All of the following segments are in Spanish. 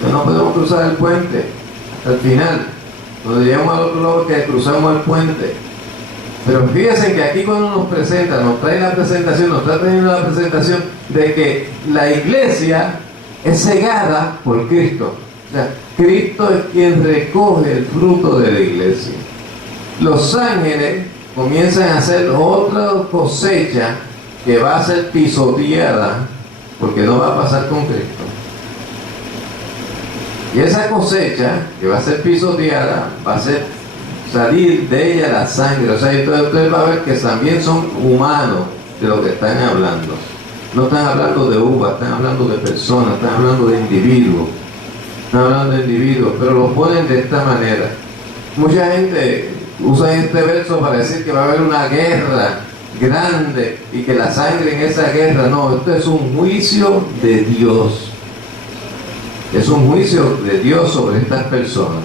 porque no podemos cruzar el puente hasta el final. Cuando llegamos al otro lado que cruzamos el puente. Pero fíjense que aquí cuando nos presenta, nos trae la presentación, nos está trayendo la presentación de que la iglesia es cegada por Cristo. O sea, Cristo es quien recoge el fruto de la iglesia. Los ángeles comienzan a hacer otra cosecha que va a ser pisoteada porque no va a pasar con Cristo. Y esa cosecha que va a ser pisoteada va a ser salir de ella la sangre. O sea, entonces usted va a ver que también son humanos de lo que están hablando. No están hablando de uvas, están hablando de personas, están hablando de individuos. Están hablando de individuos, pero lo ponen de esta manera. Mucha gente usa este verso para decir que va a haber una guerra grande y que la sangre en esa guerra, no, esto es un juicio de Dios. Es un juicio de Dios sobre estas personas,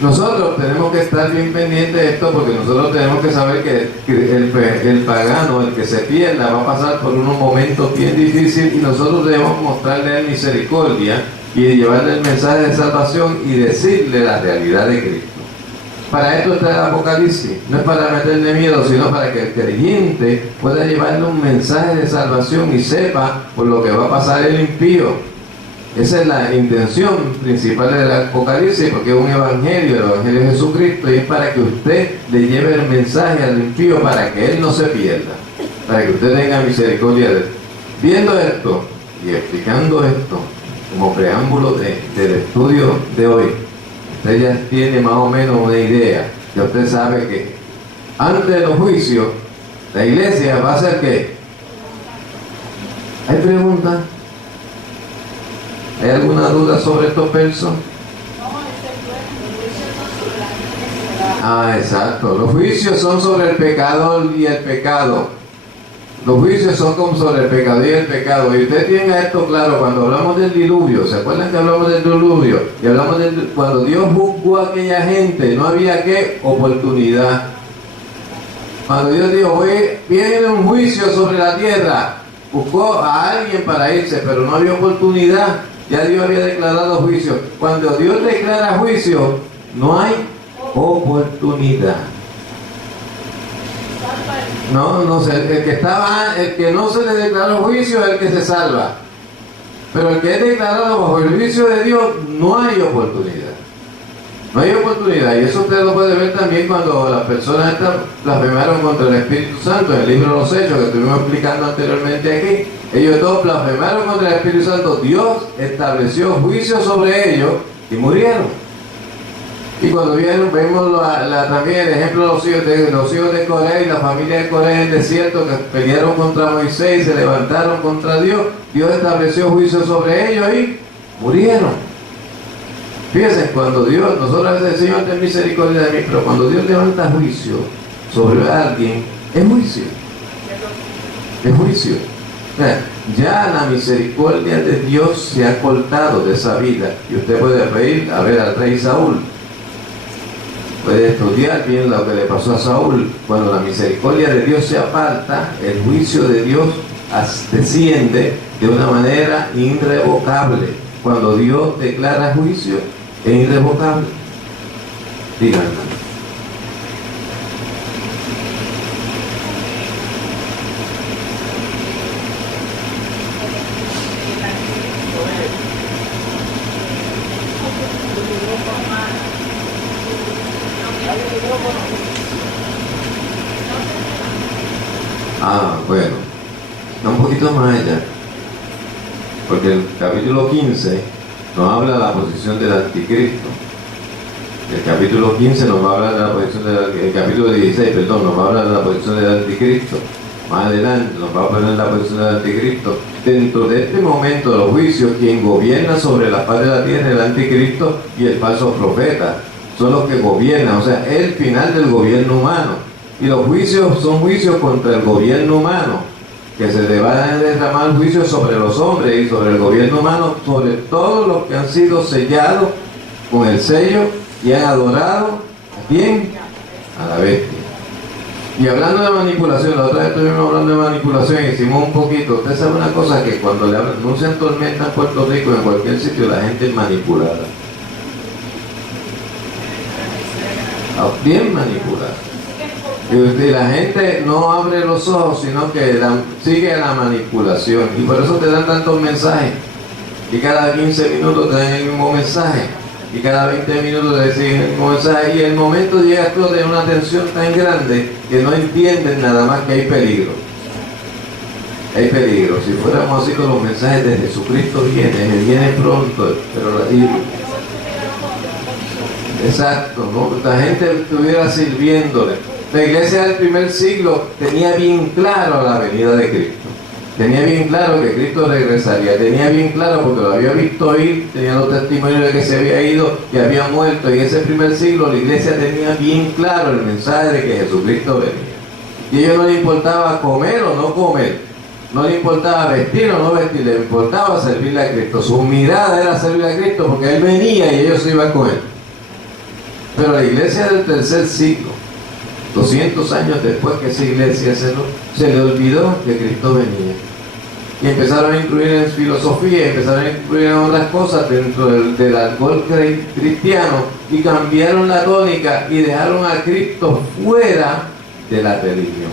Nosotros tenemos que estar bien pendientes de esto porque nosotros tenemos que saber que el pagano, el que se pierda, va a pasar por unos momentos bien difíciles y nosotros debemos mostrarle misericordia y llevarle el mensaje de salvación y decirle la realidad de Cristo. Para esto está el Apocalipsis, no es para meterle miedo, sino para que el creyente pueda llevarle un mensaje de salvación y sepa por lo que va a pasar el impío. Esa es la intención principal del Apocalipsis, porque es un evangelio, el evangelio de Jesucristo, y es para que usted le lleve el mensaje al impío para que él no se pierda, para que usted tenga misericordia de él. Viendo esto y explicando esto como preámbulo del estudio de hoy, usted ya tiene más o menos una idea. Ya usted sabe que antes de los juicios, la iglesia va a hacer ¿qué? ¿Hay preguntas? ¿Hay alguna duda sobre estos versos? Exacto. Los juicios son sobre el pecador y el pecado. Los juicios son como sobre el pecador y el pecado. Y usted tenga esto claro cuando hablamos del diluvio. ¿Se acuerdan que hablamos del diluvio? Y hablamos de cuando Dios juzgó a aquella gente, no había ¿qué? Oportunidad. Cuando Dios dijo, viene un juicio sobre la tierra, buscó a alguien para irse, pero no había oportunidad. Ya Dios había declarado juicio. Cuando Dios declara juicio, no hay oportunidad. No sé, el que no se le declaró juicio es el que se salva. Pero el que es declarado bajo el juicio de Dios, no hay oportunidad. No hay oportunidad. Y eso usted lo puede ver también cuando las personas blasfemaron contra el Espíritu Santo. En el libro de los Hechos, que estuvimos explicando anteriormente aquí, ellos dos blasfemaron contra el Espíritu Santo. Dios estableció juicio sobre ellos y murieron. Y cuando vemos también el ejemplo de los hijos de Coré y la familia de Coré en el desierto que pelearon contra Moisés y se levantaron contra Dios, Dios estableció juicio sobre ellos y murieron. Fíjense, cuando Dios, nosotros a veces decimos ten misericordia de mí, pero cuando Dios levanta juicio sobre alguien, es juicio. Es juicio. O sea, ya la misericordia de Dios se ha cortado de esa vida. Y usted puede pedir a ver al rey Saúl. Puede estudiar bien lo que le pasó a Saúl. Cuando la misericordia de Dios se aparta, el juicio de Dios desciende de una manera irrevocable. Cuando Dios declara juicio, es irrevocable. Díganme. Bueno, un poquito más allá, porque el capítulo 15 nos habla de la posición del anticristo. El capítulo 15 nos va a hablar de la posición el capítulo 16, perdón, nos va a hablar de la posición del anticristo. Más adelante nos va a poner la posición del anticristo. Dentro de este momento de los juicios, quien gobierna sobre la faz de la tierra es el anticristo y el falso profeta. Son los que gobiernan, o sea, es el final del gobierno humano. Y los juicios son juicios contra el gobierno humano, que se le van a derramar juicios sobre los hombres y sobre el gobierno humano, sobre todos los que han sido sellados con el sello y han adorado ¿a quién? A la bestia. Y hablando de manipulación, la otra vez estuvimos hablando de manipulación y hicimos un poquito. Usted sabe una cosa, que cuando le anuncian tormenta en Puerto Rico, en cualquier sitio, la gente es manipulada. Bien manipulada. Y la gente no abre los ojos, sino que sigue la manipulación. Y por eso te dan tantos mensajes. Y cada 15 minutos te dan el mismo mensaje. Y cada 20 minutos te deciden el mismo mensaje. Y el momento llega tú de una tensión tan grande que no entienden nada más que hay peligro. Hay peligro. Si fuéramos así con los mensajes de Jesucristo viene pronto. Exacto, ¿no? La gente estuviera sirviéndole. La iglesia del primer siglo tenía bien claro la venida de Cristo. Tenía bien claro que Cristo regresaría. Tenía bien claro, porque lo había visto ir, tenía los testimonios de que se había ido, que había muerto. Y en ese primer siglo la iglesia tenía bien claro el mensaje de que Jesucristo venía. Y a ellos no les importaba comer o no comer. No le importaba vestir o no vestir, le importaba servirle a Cristo. Su mirada era servirle a Cristo porque Él venía y ellos se iban con Él. Pero la iglesia del tercer siglo, 200 años después que esa iglesia se le olvidó que Cristo venía. Y empezaron a incluir en filosofía, empezaron a incluir en otras cosas dentro del alcohol cristiano, y cambiaron la tónica y dejaron a Cristo fuera de la religión.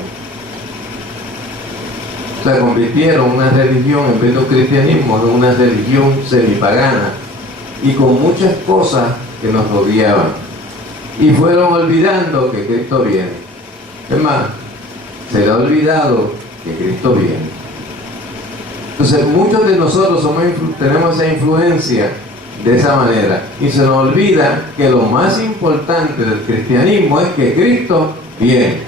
O sea, convirtieron una religión, en vez de un cristianismo, en una religión semipagana, y con muchas cosas que nos rodeaban. Y fueron olvidando que Cristo viene. Es más, se le ha olvidado que Cristo viene. Entonces, muchos de nosotros tenemos esa influencia de esa manera. Y se nos olvida que lo más importante del cristianismo es que Cristo viene.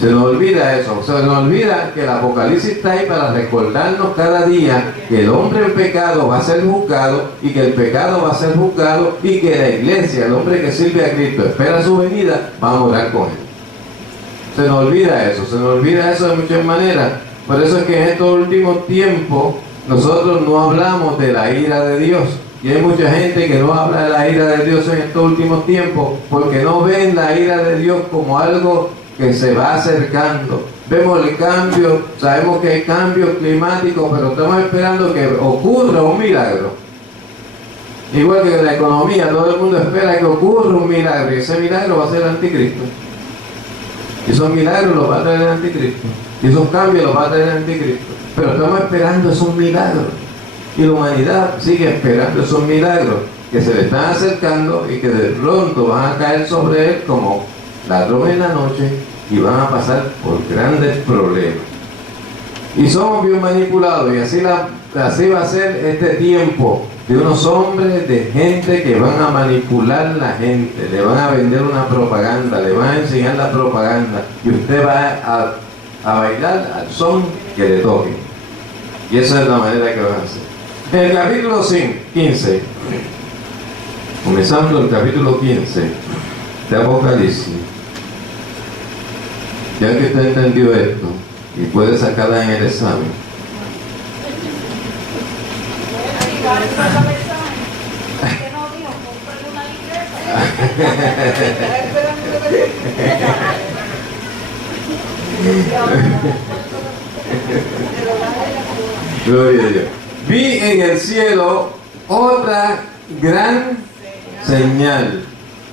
Se nos olvida eso. Se nos olvida que el Apocalipsis está ahí para recordarnos cada día que el hombre en pecado va a ser juzgado, y que el pecado va a ser juzgado, y que la iglesia, el hombre que sirve a Cristo, espera su venida, va a morar con Él. Se nos olvida eso de muchas maneras. Por eso es que en estos últimos tiempos nosotros no hablamos de la ira de Dios. Y hay mucha gente que no habla de la ira de Dios en estos últimos tiempos porque no ven la ira de Dios como algo que se va acercando. Vemos el cambio, sabemos que hay cambio climático, pero estamos esperando que ocurra un milagro. Igual que en la economía, todo el mundo espera que ocurra un milagro, y ese milagro va a ser el anticristo. Y esos milagros los va a traer el anticristo. Y esos cambios los va a traer el anticristo. Pero estamos esperando esos milagros. Y la humanidad sigue esperando esos milagros que se le están acercando y que de pronto van a caer sobre él como ladrón en la noche, y van a pasar por grandes problemas. Y somos bien manipulados, y así va a ser este tiempo de unos hombres, de gente que van a manipular la gente, le van a vender una propaganda, le van a enseñar la propaganda, y usted va a bailar al son que le toque. Y esa es la manera que van a hacer. En el capítulo 15, comenzando el capítulo 15 de Apocalipsis, ya que usted entendió esto y puede sacarla en el examen. Gloria a Dios. Vi en el cielo otra gran señal.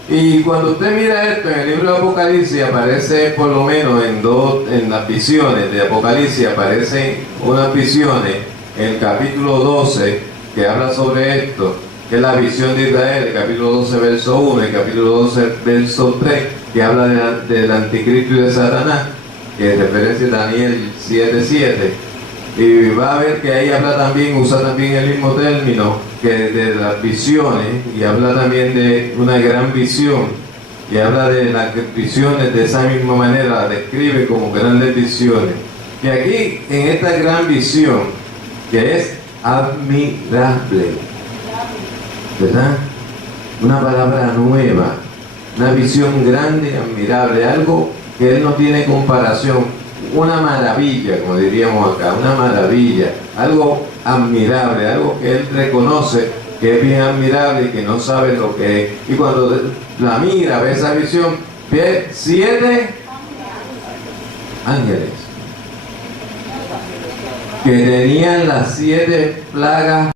Y cuando usted mira esto en el libro de Apocalipsis, aparece por lo menos en las visiones de Apocalipsis, aparecen unas visiones en el capítulo 12 que habla sobre esto, que es la visión de Israel, el capítulo 12 verso 1, el capítulo 12 verso 3, que habla del anticristo y de Satanás, que referencia a Daniel 7:7. Y va a ver que ahí usa también el mismo término que de las visiones, y habla también de una gran visión, y habla de las visiones de esa misma manera, la describe como grandes visiones. Y aquí, en esta gran visión, que es admirable, ¿verdad? Una palabra nueva, una visión grande y admirable, algo que él no tiene comparación. Una maravilla, como diríamos acá, una maravilla, algo admirable, algo que él reconoce que es bien admirable y que no sabe lo que es. Y cuando la mira, ve esa visión, ve 7 ángeles que tenían las 7 plagas